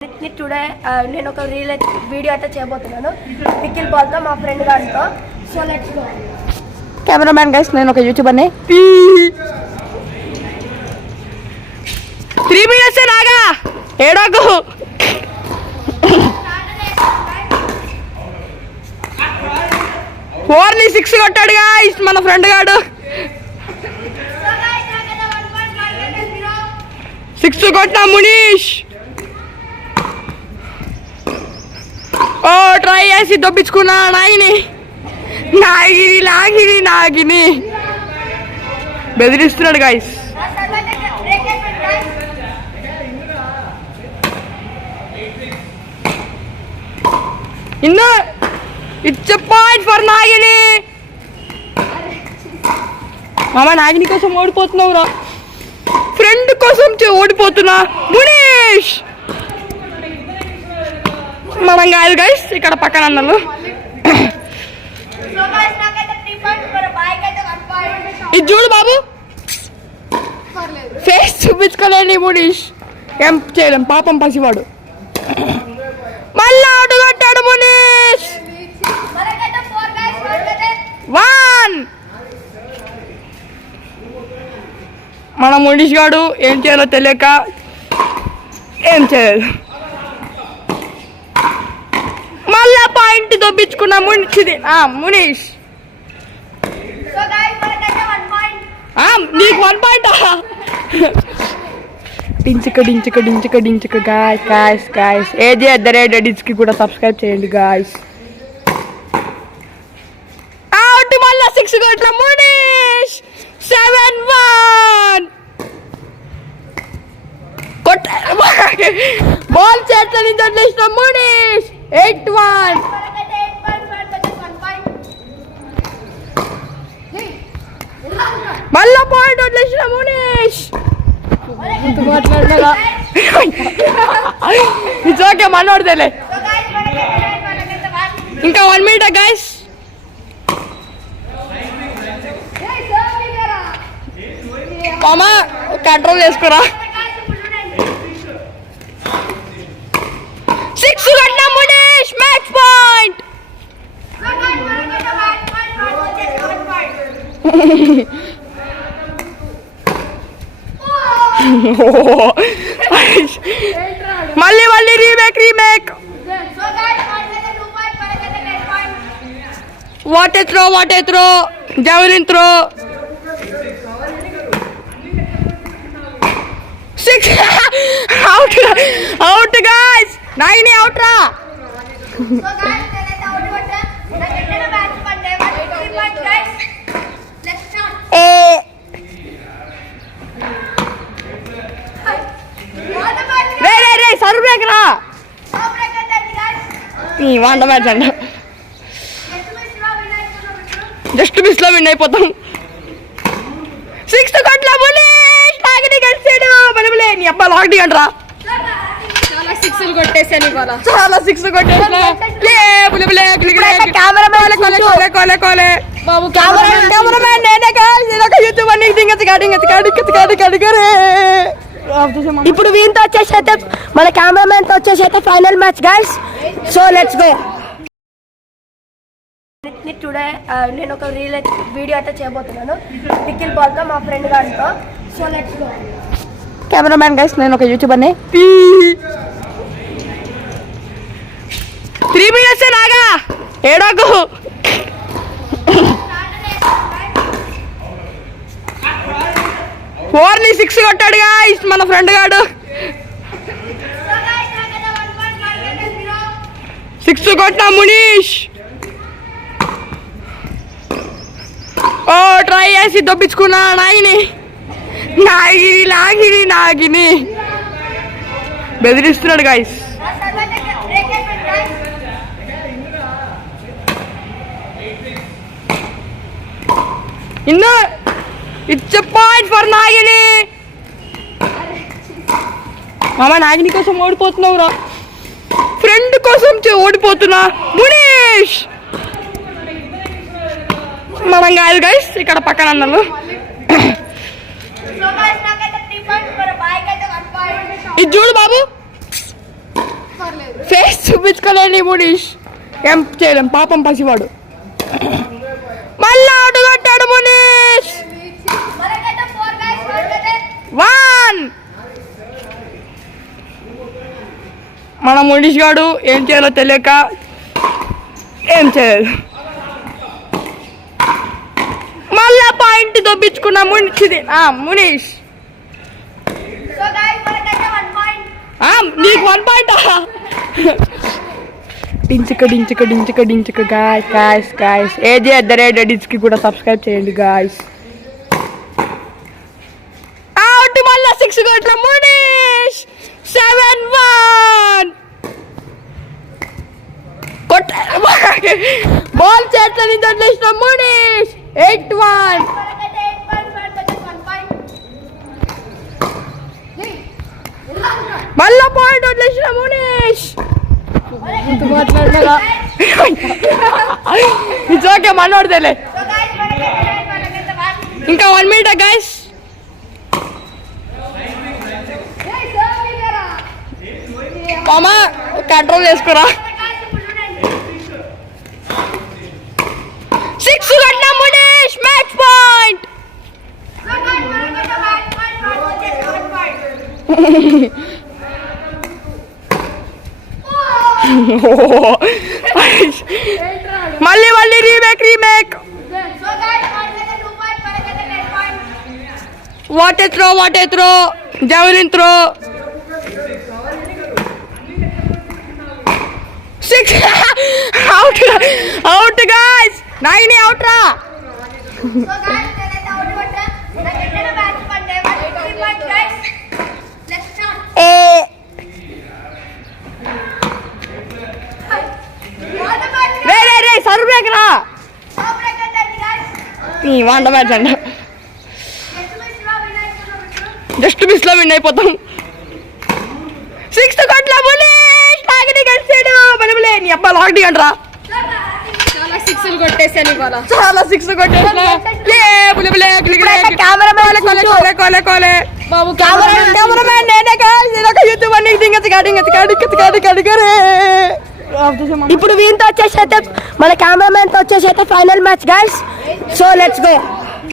టుడే నేను ఒక వీడియో అయితే చేయబోతున్నాను పికిల్ బాల్తో మా ఫ్రెండ్ గారితో. So let's go. Cameraman guys, నేను ఒక యూట్యూబర్ని. 3 minutes నాగా ఏడాకు ఓన్లీ 6 కొట్టాడు గాయ్స్ మన ఫ్రెండ్ గాడు. 6 కొట్టినా మునీష్. ఓ ట్రై చేసి దొబ్బించుకున్నా నాగిని నాగిని బెదిరిస్తున్నాడు guys. It's a point for Nagini. మామ నాగిని కోసం ఓడిపోతున్నావురా, ఫ్రెండ్ కోసం ఓడిపోతున్నా మునీష్. మనం కాదు గైస్, ఇక్కడ పక్కన అన్నలు. ఇది చూడు బాబు, ఫేస్ చూపించుకోలేండి మునీష్. ఏం చేయలేం, పాపం పసివాడు. మళ్ళా అటు కొట్టాడు మునీష్. 1. మన మునీష్ గాడు ఏం చేయాలో తెలియక ఏం చేయలేదు. మళ్ళా పాయింట్ దొబ్బించుకున్న మునీష్. నీకు 1 పాయింట్. డించుక గాయస్ ఏజే @reddies కూడా సబ్స్క్రైబ్ చేయండి గాయస్. అవుట్. మళ్ళా 6 కొట్ల మునీష్. 7-1 కొట్టారు. బాల్ చేట్ల నుంచి వదిలేసిన మునీష్. 8-1 మళ్ళా పాయింట్ వదిలేసిన మునీష్. ఇట్స్ ఓకే, మనోడదేలే. ఇంకా 1 minute గైస్. మామా కంట్రోల్ చేసుకోరా. 6 కొట్టిన మునీష్. Match point. మళ్ళీ remake. What a throw javelin throw. 6 out guys. 9 out రా. రే సర్వ్ బ్రేక్ రా. వాంట మ్యాచ్ అంట. జస్ట్ మిస్ లో విన్ అయిపోతాం. 6 కొట్ల మునీష్. నాగిని గెలిచాడు. మనములే నీ అబ్బా లాక్డి అంటరా. చాలా 6 కొట్టేసాను. కెమెరామ్యాన్ నేనే కాదు, యూట్యూబర్. ఇప్పుడు వీంతో వచ్చేసి అయితే మన కెమెరామెన్ తో వచ్చేసి అయితే final match guys. So let's go. Today నేను ఒక వీడియో అయితే చేయబోతున్నాను పికిల్ బాల్తో మా ఫ్రెండ్ గారితో. So let's go. Cameraman guys, నేను ఒక యూట్యూబర్ని. 3 minutes నాగా ఏడాకు. ఓన్లీ 6 కొట్టాడు గాయ్స్ మన ఫ్రెండ్ గాడు. 6 కొట్టినా మునీష్. ఓ ట్రై చేసి దొబ్బించుకున్నా నాగిని బెదిరిస్తున్నాడు guys. It's a point for Nagini. మామ నాగిని కోసం ఓడిపోతున్నావురా, ఫ్రెండ్ కోసం ఓడిపోతున్నా మునీష్. మనం కాదు గైస్, ఇక్కడ పక్కన అన్నలు. ఇది చూడు బాబు, చూపించుకోలేని మునీష్ ఏం చేయలేం పాపం పసివాడు. మళ్ళా అవుట్ కొట్టాడు మునీష్. 1 మన మునీష్ గాడు ఏం చేయాలో తెలియక ఏం చేయలేదు. మళ్ళా పాయింట్ దొబ్బించుకున్న మునీష్. నీకు 1 పాయింట్. డించుక గాయస్ ఏజే @reddies కూడా సబ్స్క్రైబ్ చేయండి గాయస్. అవుట్ మళ్ళా 6 కొట్ల మునీష్. 7-1 కొట్ట బాల్ చేట్ల నుంచి వదిలేసిన మునీష్. 8-1 మళ్ళా పాయింట్ వదిలేసిన మునీష్. ఇట్స్ ఓకే మనోడితేలే. ఇంకా 1 minute గైస్. మామా కంట్రోల్ చేసుకోరా. 6 కొట్టిన మునీష్. Match point. మళ్ళీ remake. What a throw javelin throw. 6 out guys. 9 out రా. రే సర్వ్ బ్రేక్ రా. వంట మ్యాచ్ అంట. జస్ట్ మిస్ లో విన్ అయిపోతాం. 6th కొట్ల మునీష్. లాగిని గెలిచాడు. మనములే నీ అబ్బా లాగిని అంటరా. చాలా 6లు కొట్టేసాను ఇవాళ. చాలా 6 కొట్టేసాను. బాబు కెమెరామెన్ నేనే ఇప్పుడు వీళ్ళతో వచ్చేసి అయితే మన కెమెరామెన్ తో వచ్చేసి అయితే final match guys. So let's go.